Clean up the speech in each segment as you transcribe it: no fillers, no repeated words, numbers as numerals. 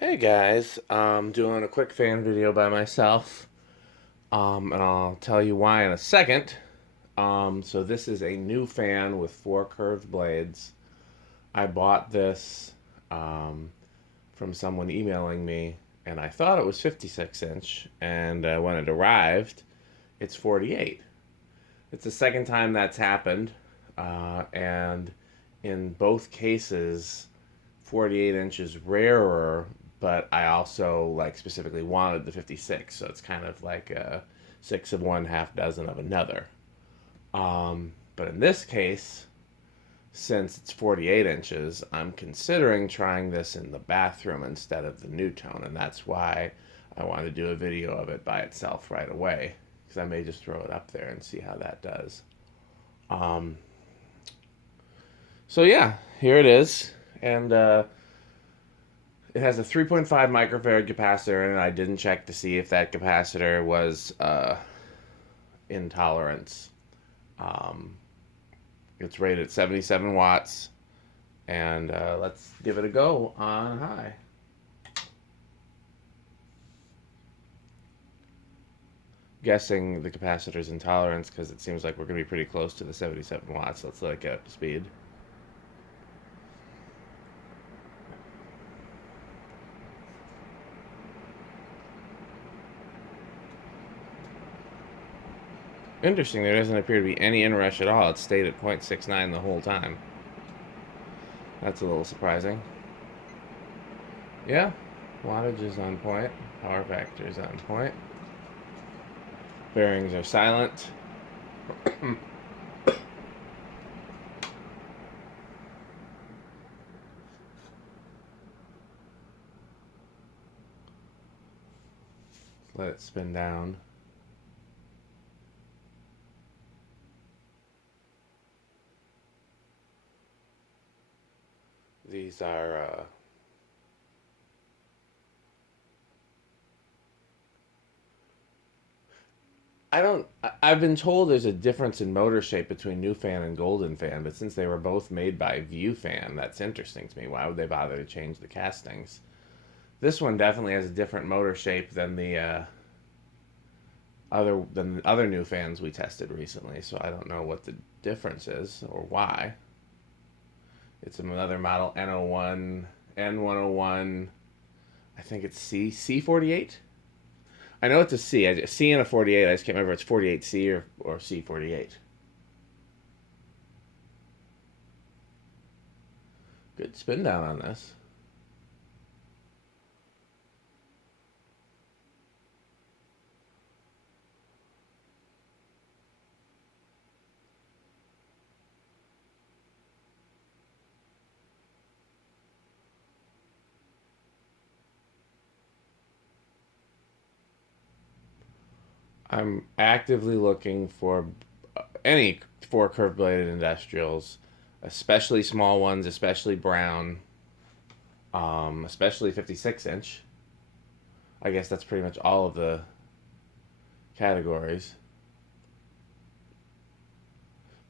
Hey guys, I'm doing a quick fan video by myself, and I'll tell you why in a second. So this is a new fan with 4 curved blades. I bought this from someone emailing me, and I thought it was 56 inch, and when it arrived, it's 48. It's the second time that's happened, and in both cases, 48 inches rarer, but I also like specifically wanted the 56, so it's kind of like a six of one, half dozen of another. But in this case, since it's 48 inches, I'm considering trying this in the bathroom instead of the new tone, and that's why I want to do a video of it by itself right away, because I may just throw it up there and see how that does. Um, so yeah, here it is, and it has a 3.5 microfarad capacitor, and I didn't check to see if that capacitor was intolerance. Um, it's rated at 77 watts, and let's give it a go on high. Guessing the capacitor's intolerance because it seems like we're going to be pretty close to the 77 watts. Let's let it get up to speed. Interesting, there doesn't appear to be any inrush at all. It stayed at 0.69 the whole time. That's a little surprising. Yeah, wattage is on point. Power factor is on point. Bearings are silent. Let it spin down. These are I've been told there's a difference in motor shape between New Fan and Golden Fan, but since they were both made by View Fan, that's interesting to me. Why would they bother to change the castings? This one definitely has a different motor shape than the other New Fans we tested recently, so I don't know what the difference is or why. It's another model N01, N101. I think it's C48. I know it's a C. A C and a 48. I just can't remember if it's 48C or C48. Good spin down on this. I'm actively looking for any 4 curved bladed industrials, especially small ones, especially brown, especially 56 inch. I guess that's pretty much all of the categories.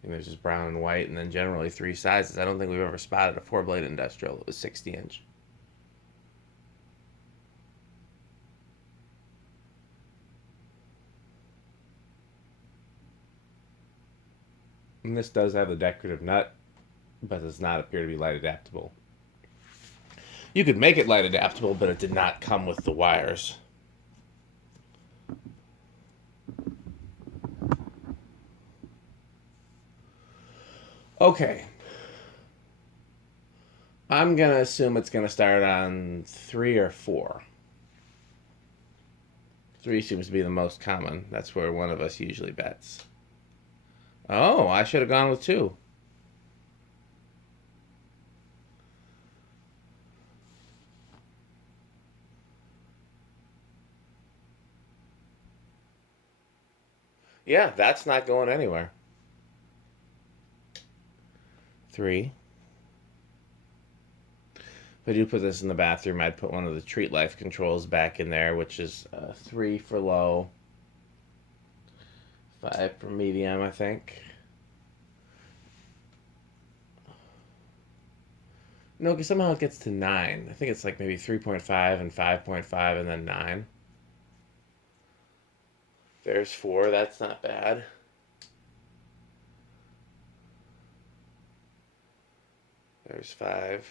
And there's just brown and white, and then generally 3 sizes. I don't think we've ever spotted a 4 blade industrial that was 60 inch. And this does have the decorative nut, but does not appear to be light adaptable. You could make it light adaptable, but it did not come with the wires. Okay. I'm going to assume it's going to start on 3 or 4. 3 seems to be the most common. That's where one of us usually bets. Oh, I should have gone with 2. Yeah, that's not going anywhere. 3. If I do put this in the bathroom, I'd put one of the Treat Life controls back in there, which is 3 for low, 5 for medium, I think. No, because somehow it gets to 9. I think it's like maybe 3.5 and 5.5 and then 9. There's 4. That's not bad. There's 5.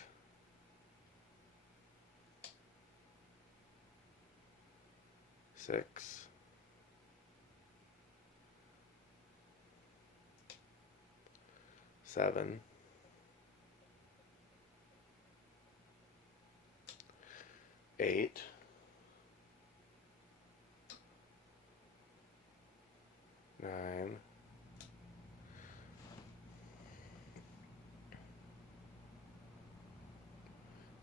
6. 7. 8. 9.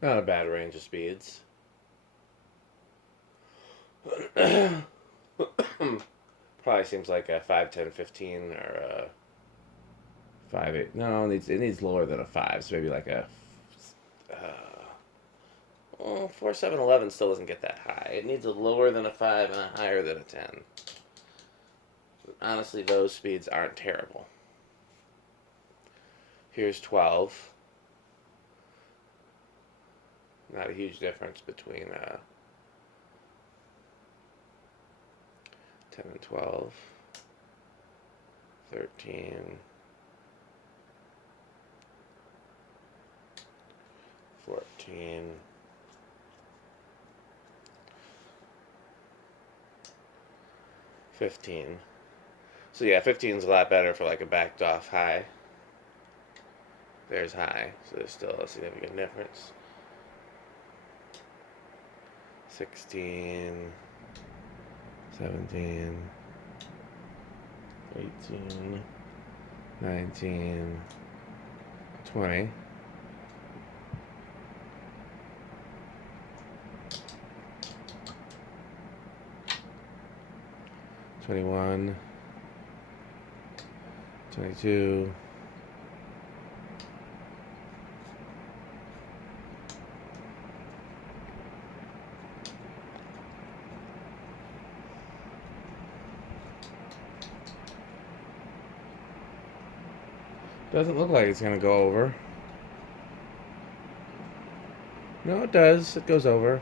Not a bad range of speeds. Probably seems like a 5, 10, 15 or a 5, 8. No, it needs lower than a 5, so maybe like a 4, 7, 11 still doesn't get that high. It needs a lower than a 5 and a higher than a 10. Honestly, those speeds aren't terrible. Here's 12. Not a huge difference between 10 and 12. 13. 14. 15. So yeah, 15 is a lot better for like a backed off high. There's high, so there's still a significant difference. 16, 17, 18, 19, 20. 21, 22, 'Doesn't look like it's going to go over. No, it does. It goes over.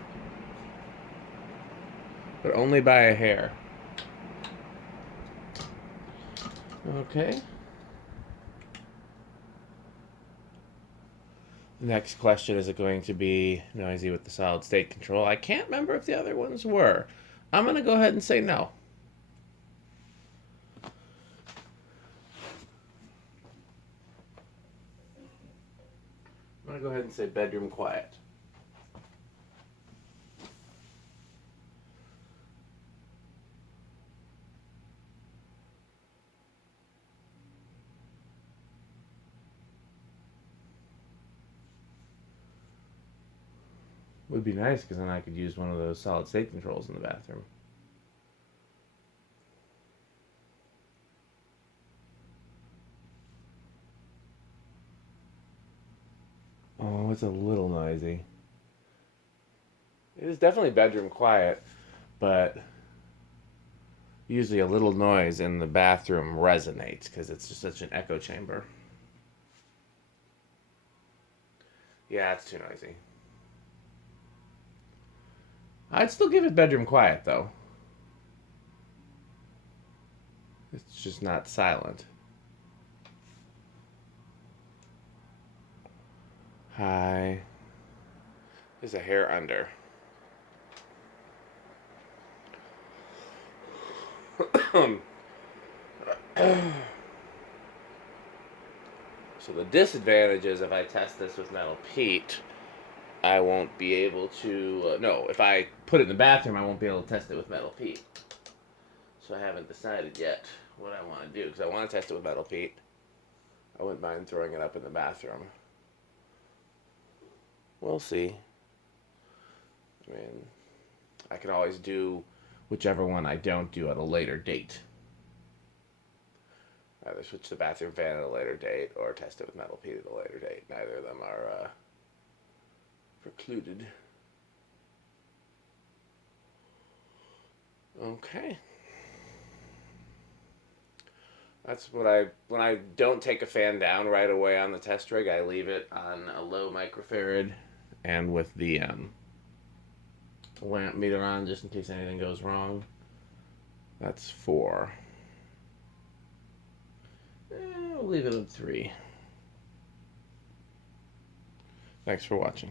But only by a hair. Okay. Next question, is it going to be noisy with the solid state control? I can't remember if the other ones were. I'm going to go ahead and say no. I'm going to go ahead and say bedroom quiet. Would be nice because then I could use one of those solid state controls in the bathroom. Oh, it's a little noisy. It is definitely bedroom quiet, but usually a little noise in the bathroom resonates because it's just such an echo chamber. Yeah, it's too noisy. I'd still give it bedroom quiet, though. It's just not silent. High. There's a hair under. So the disadvantage is if I test this with metal peat, I won't be able to... no, if I put it in the bathroom, I won't be able to test it with metal peat. So I haven't decided yet what I want to do, because I want to test it with metal peat. I wouldn't mind throwing it up in the bathroom. We'll see. I mean, I can always do whichever one I don't do at a later date. Either switch the bathroom fan at a later date or test it with metal peat at a later date. Neither of them are precluded. Okay. That's what I when I don't take a fan down right away on the test rig, I leave it on a low microfarad and with the lamp meter on just in case anything goes wrong. That's 4. We'll leave it at 3. Thanks for watching.